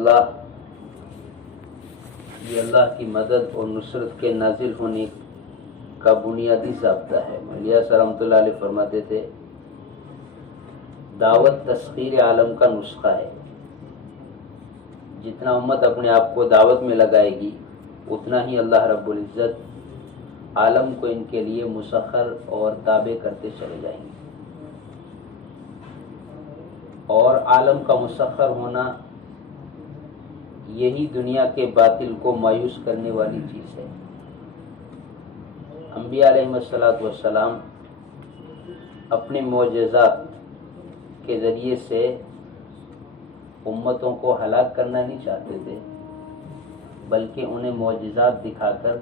اللہ یہ اللہ کی مدد اور نصرت کے نازل ہونے کا بنیادی ضابطہ ہے۔ مولانا صاحب رحمۃ اللہ علیہ فرماتے تھے دعوت تسخیر عالم کا نسخہ ہے۔ جتنا امت اپنے آپ کو دعوت میں لگائے گی اتنا ہی اللہ رب العزت عالم کو ان کے لیے مسخر اور تابع کرتے چلے جائیں گے، اور عالم کا مسخر ہونا یہی دنیا کے باطل کو مایوس کرنے والی چیز ہے۔ انبیاء علیہ السلام اپنے معجزات کے ذریعے سے امتوں کو ہلاک کرنا نہیں چاہتے تھے، بلکہ انہیں معجزات دکھا کر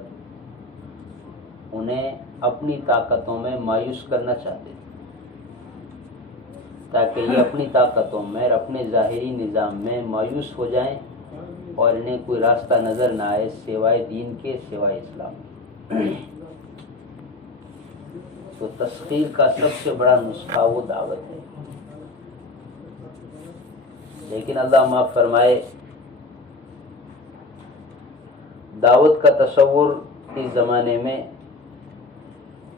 انہیں اپنی طاقتوں میں مایوس کرنا چاہتے تھے، تاکہ یہ اپنی طاقتوں میں اور اپنے ظاہری نظام میں مایوس ہو جائیں اور انہیں کوئی راستہ نظر نہ آئے سوائے دین کے، سوائے اسلام کے۔ تو تسخیر کا سب سے بڑا نسخہ وہ دعوت ہے۔ لیکن اللہ معاف فرمائے، دعوت کا تصور اس زمانے میں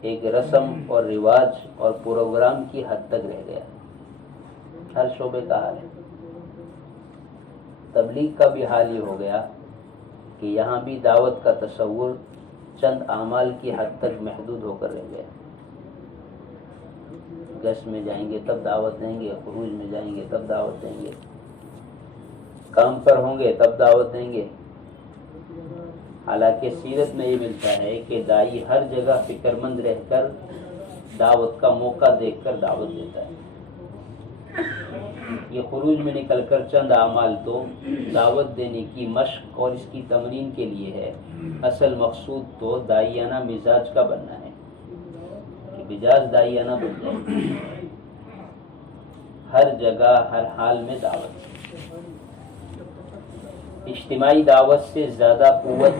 ایک رسم اور رواج اور پروگرام کی حد تک رہ گیا، ہر شعبے کا حال ہے۔ تبلیغ کا بھی حال یہ ہو گیا کہ یہاں بھی دعوت کا تصور چند اعمال کی حد تک محدود ہو کر رہ گیا۔ گشت میں جائیں گے تب دعوت دیں گے، خروج میں جائیں گے تب دعوت دیں گے، کام پر ہوں گے تب دعوت دیں گے۔ حالانکہ سیرت میں یہ ملتا ہے کہ داعی ہر جگہ فکر مند رہ کر دعوت کا موقع دیکھ کر دعوت دیتا ہے۔ یہ خروج میں نکل کر چند اعمال تو دعوت دینے کی مشق اور اس کی تمرین کے لیے ہے، اصل مقصود تو داعیانہ مزاج کا بننا ہے کہ مزاج داعیانہ بن جائے، ہر جگہ ہر حال میں دعوت۔ اجتماعی دعوت سے زیادہ قوت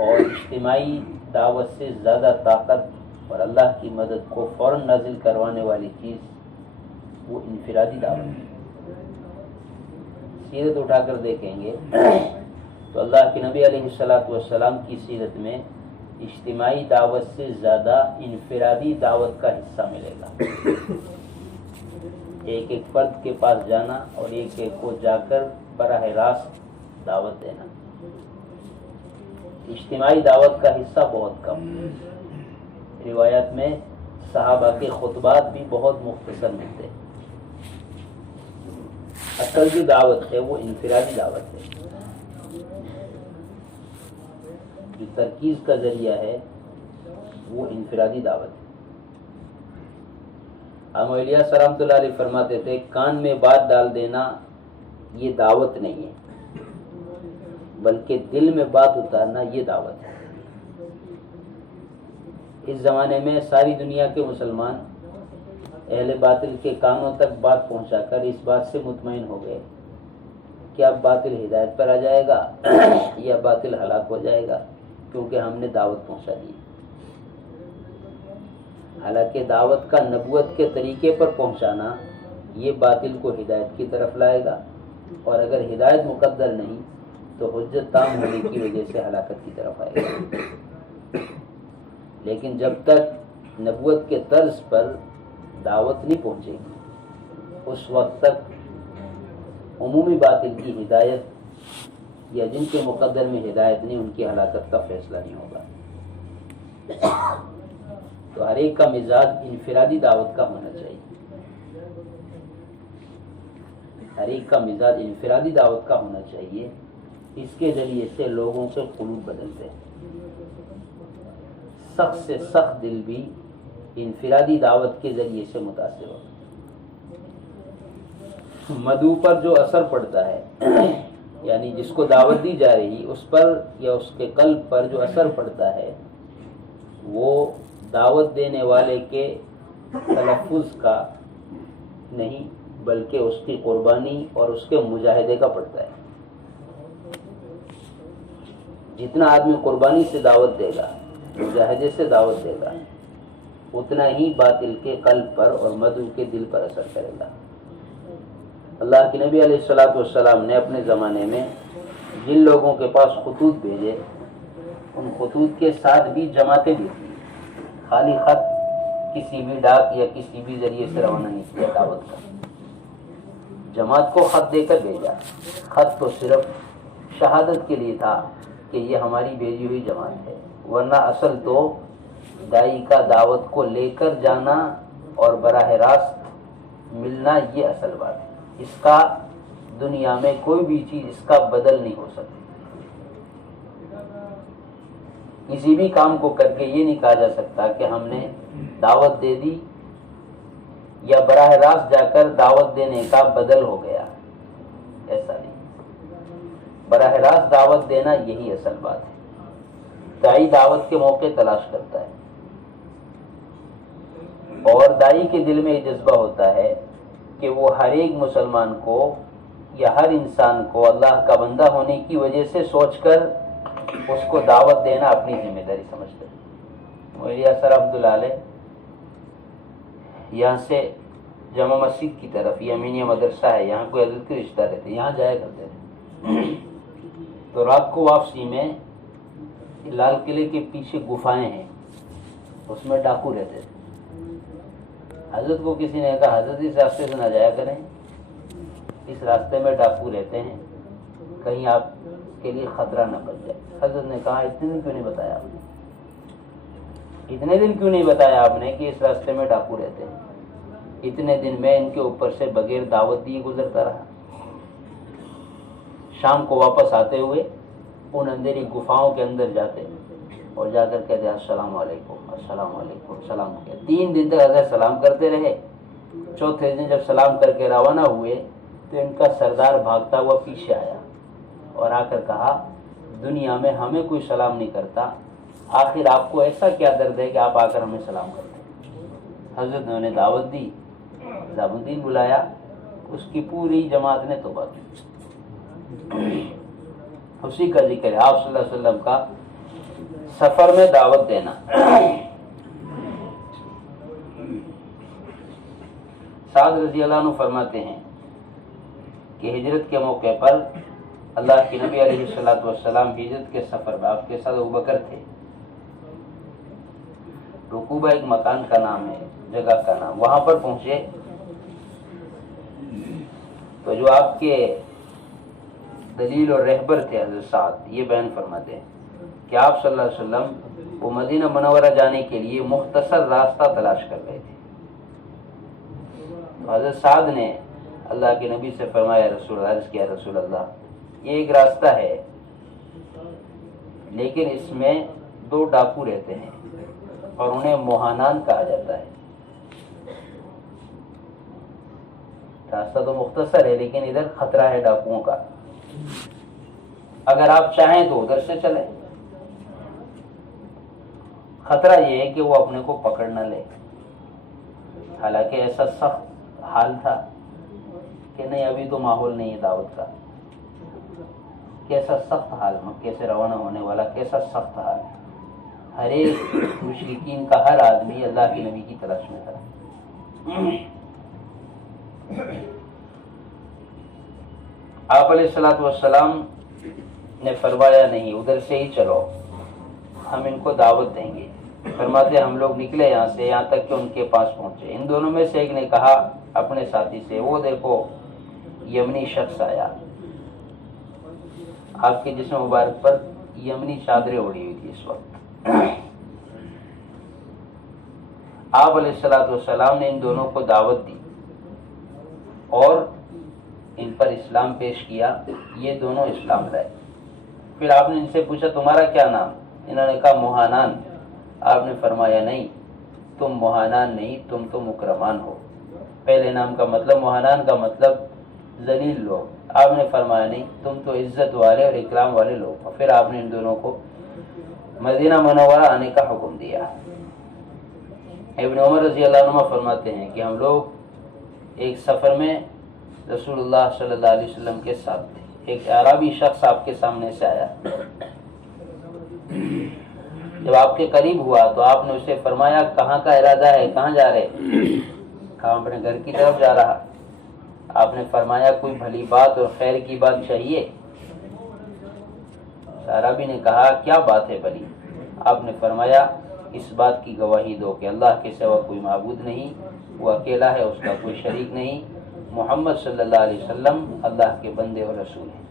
اور اجتماعی دعوت سے زیادہ طاقت اور اللہ کی مدد کو فوراً نازل کروانے والی چیز وہ انفرادی دعوت ہے۔ سیرت اٹھا کر دیکھیں گے تو اللہ کے نبی علیہ السلام کی سیرت میں اجتماعی دعوت سے زیادہ انفرادی دعوت کا حصہ ملے گا۔ ایک ایک فرد کے پاس جانا اور ایک ایک کو جا کر براہ راست دعوت دینا۔ اجتماعی دعوت کا حصہ بہت کم۔ روایت میں صحابہ کے خطبات بھی بہت مختصر ملتے ہیں۔ اصل جو دعوت ہے وہ انفرادی دعوت ہے، جو ترکیز کا ذریعہ ہے وہ انفرادی دعوت ہے۔ مولانا صاحب رحمۃ اللہ علیہ فرماتے تھے کان میں بات ڈال دینا یہ دعوت نہیں ہے، بلکہ دل میں بات اتارنا یہ دعوت ہے۔ اس زمانے میں ساری دنیا کے مسلمان اہل باطل کے کانوں تک بات پہنچا کر اس بات سے مطمئن ہو گئے کہ اب باطل ہدایت پر آ جائے گا یا باطل ہلاک ہو جائے گا، کیونکہ ہم نے دعوت پہنچا دی۔ حالانکہ دعوت کا نبوت کے طریقے پر پہنچانا یہ باطل کو ہدایت کی طرف لائے گا، اور اگر ہدایت مقدر نہیں تو حجت تام ہونے کی وجہ سے ہلاکت کی طرف آئے گا۔ لیکن جب تک نبوت کے طرز پر دعوت نہیں پہنچے گی اس وقت تک عمومی باطل کی ہدایت یا جن کے مقدر میں ہدایت نہیں ان کی ہلاکت کا فیصلہ نہیں ہوگا۔ تو ہر ایک کا مزاج انفرادی دعوت کا ہونا چاہیے، ہر ایک کا مزاج انفرادی دعوت کا ہونا چاہیے۔ اس کے ذریعے سے لوگوں کے قلوب بدلتے ہیں۔ سخت سے سخت دل بھی انفرادی دعوت کے ذریعے سے متاثر ہوتا ہے۔ مدعو پر جو اثر پڑتا ہے، یعنی جس کو دعوت دی جا رہی اس پر یا اس کے قلب پر جو اثر پڑتا ہے وہ دعوت دینے والے کے تلفظ کا نہیں بلکہ اس کی قربانی اور اس کے مجاہدے کا پڑتا ہے۔ جتنا آدمی قربانی سے دعوت دے گا، مجاہدے سے دعوت دے گا، اتنا ہی باطل کے قلب پر اور مدعو کے دل پر اثر کرے گا۔ اللہ کے نبی علیہ الصلوۃ والسلام نے اپنے زمانے میں جن لوگوں کے پاس خطوط بھیجے ان خطوط کے ساتھ بھی جماعتیں بھی تھیں، خالی خط کسی بھی ڈاک یا کسی بھی ذریعے سے روانہ نہیں کیا دعوت کا، جماعت کو خط دے کر بھیجا۔ خط تو صرف شہادت کے لیے تھا کہ یہ ہماری بھیجی ہوئی جماعت ہے، ورنہ اصل تو دائی کا دعوت کو لے کر جانا اور براہ راست ملنا، یہ اصل بات ہے۔ اس کا دنیا میں کوئی بھی چیز اس کا بدل نہیں ہو سکتی۔ کسی بھی کام کو کر کے یہ نہیں کہا جا سکتا کہ ہم نے دعوت دے دی یا براہ راست جا کر دعوت دینے کا بدل ہو گیا، ایسا نہیں۔ براہ راست دعوت دینا یہی اصل بات ہے۔ دائی دعوت کے موقع تلاش کرتا ہے، اور دائی کے دل میں یہ جذبہ ہوتا ہے کہ وہ ہر ایک مسلمان کو یا ہر انسان کو اللہ کا بندہ ہونے کی وجہ سے سوچ کر اس کو دعوت دینا اپنی ذمہ داری سمجھتے ہیں۔ مولیا سر عبداللہ علیہ یہاں سے جامع مسجد کی طرف، یہ امینیہ مدرسہ ہے، یہاں کوئی حضرت کے رشتہ رہتے، یہاں جایا کرتے تھے۔ تو رات کو واپسی میں لال قلعے کے پیچھے گفائیں ہیں، اس میں ڈاکو رہتے تھے۔ حضرت کو کسی نے کہا حضرت اس راستے سے نہ جایا کریں، اس راستے میں ڈاکو رہتے ہیں، کہیں آپ کے لیے خطرہ نہ بن جائے۔ حضرت نے کہا اتنے دن کیوں نہیں بتایا آپ نے، اتنے دن کیوں نہیں بتایا آپ نے کہ اس راستے میں ڈاکو رہتے ہیں؟ اتنے دن میں ان کے اوپر سے بغیر دعوت دیے گزرتا رہا۔ شام کو واپس آتے ہوئے ان اندھیری گفاؤں کے اندر جاتے اور جا کر کہتے السلام علیکم السلام علیکم، سلام کیا۔ 3 دن تک حضرت سلام کرتے رہے۔ چوتھے دن جب سلام کر کے روانہ ہوئے تو ان کا سردار بھاگتا ہوا پیچھے آیا اور آ کر کہا دنیا میں ہمیں کوئی سلام نہیں کرتا، آخر آپ کو ایسا کیا درد ہے کہ آپ آ کر ہمیں سلام کرتے ہیں؟ حضرت نے انہیں دعوت دی، نظام الدین بلایا، اس کی پوری جماعت نے توبہ کی۔ اسی کا ذکر ہے آپ صلی اللہ علیہ وسلم کا سفر میں دعوت دینا۔ سعد رضی اللہ عنہ فرماتے ہیں کہ ہجرت کے موقع پر اللہ کے نبی علیہ الصلوۃ والسلام ہجرت کے سفر میں آپ کے ساتھ ابوبکر تھے۔ رکوبہ ایک مکان کا نام ہے، جگہ کا نام، وہاں پر پہنچے تو جو آپ کے دلیل اور رہبر تھے حضرت سعد یہ بیان فرماتے ہیں کہ آپ صلی اللہ علیہ وسلم وہ مدینہ منورہ جانے کے لیے مختصر راستہ تلاش کر رہے تھے۔ حضرت سعد نے اللہ کے نبی سے فرمایا رسول اللہ، عرض کیا رسول اللہ یہ ایک راستہ ہے لیکن اس میں 2 ڈاکو رہتے ہیں اور انہیں موہانان کہا جاتا ہے۔ راستہ تو مختصر ہے لیکن ادھر خطرہ ہے ڈاکوؤں کا، اگر آپ چاہیں تو ادھر سے چلیں، خطرہ یہ ہے کہ وہ اپنے کو پکڑ نہ لے۔ حالانکہ ایسا سخت حال تھا کہ نہیں ابھی تو ماحول نہیں ہے دعوت کا، کیسا سخت حال، مکے سے روانہ ہونے والا کیسا سخت حال، ہر ایک مشرکین کا ہر آدمی اللہ کے نبی کی تلاش میں تھا۔ آپ علیہ الصلوۃ والسلام نے فرمایا نہیں ادھر سے ہی چلو، ہم ان کو دعوت دیں گے۔ فرماتے ہم لوگ نکلے یہاں سے، یہاں تک کہ ان کے پاس پہنچے۔ ان دونوں میں سے ایک نے کہا اپنے ساتھی سے وہ دیکھو یمنی شخص آیا۔ آپ کے جسم مبارک پر یمنی چادریں اڑی ہوئی تھی اس وقت۔ آپ علیہ الصلوۃ والسلام نے ان دونوں کو دعوت دی اور ان پر اسلام پیش کیا، یہ دونوں اسلام لائے۔ پھر آپ نے ان سے پوچھا تمہارا کیا نام؟ انہوں نے کہا موہانان۔ آپ نے فرمایا نہیں تم موہانان نہیں، تم تو مکرمان ہو۔ پہلے نام کا مطلب موہانان کا مطلب ذلیل لوگ، آپ نے فرمایا نہیں تم تو عزت والے اور اکرام والے لوگ ہو۔ پھر آپ نے ان دونوں کو مدینہ منورہ آنے کا حکم دیا۔ ابن عمر رضی اللہ عنہ فرماتے ہیں کہ ہم لوگ ایک سفر میں رسول اللہ صلی اللہ علیہ وسلم کے ساتھ تھے، ایک عربی شخص آپ کے سامنے سے آیا، جب آپ کے قریب ہوا تو آپ نے اسے فرمایا کہاں کا ارادہ ہے، کہاں جا رہے؟ کہا اپنے گھر کی طرف جا رہا۔ آپ نے فرمایا کوئی بھلی بات اور خیر کی بات چاہیے؟ صحابی نے کہا کیا بات ہے بھلی؟ آپ نے فرمایا اس بات کی گواہی دو کہ اللہ کے سوا کوئی معبود نہیں، وہ اکیلا ہے، اس کا کوئی شریک نہیں، محمد صلی اللہ علیہ وسلم اللہ کے بندے اور رسول ہیں۔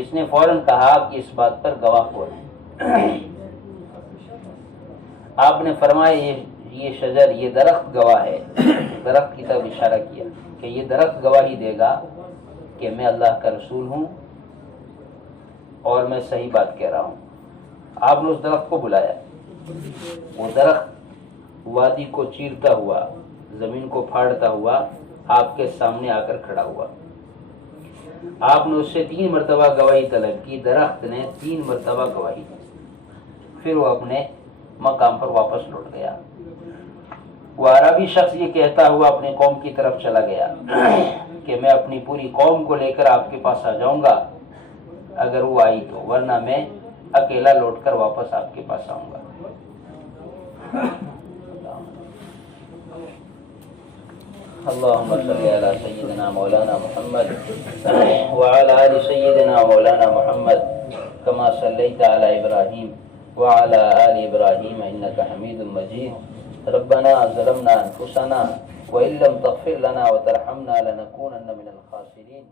اس نے فوراً کہا کہ اس بات پر گواہ کون ہے؟ آپ نے فرمایا یہ شجر، یہ درخت گواہ ہے۔ درخت کی طرف اشارہ کیا کہ یہ درخت گواہی دے گا کہ میں اللہ کا رسول ہوں اور میں صحیح بات کہہ رہا ہوں۔ آپ نے اس درخت کو بلایا، وہ درخت وادی کو چیرتا ہوا، زمین کو پھاڑتا ہوا آپ کے سامنے آ کر کھڑا ہوا۔ آپ نے اس سے 3 مرتبہ گواہی طلب کی، درخت نے 3 مرتبہ گواہی دی، پھر وہ اپنے مقام پر واپس لوٹ گیا۔ وہ عربی شخص یہ کہتا ہوا اپنی قوم کی طرف چلا گیا کہ میں اپنی پوری قوم کو لے کر آپ کے پاس آ جاؤں گا اگر وہ آئی تو، ورنہ میں اکیلا لوٹ کر واپس آپ کے پاس آؤں گا۔ اللهم صل على سيدنا مولانا محمد وعلى آل سيدنا مولانا محمد كما صليت على إبراهيم وعلى آل إبراهيم إنك حميد مجيد ربنا ظلمنا أنفسنا وإن لم تغفر لنا وترحمنا لنكونن من الخاسرين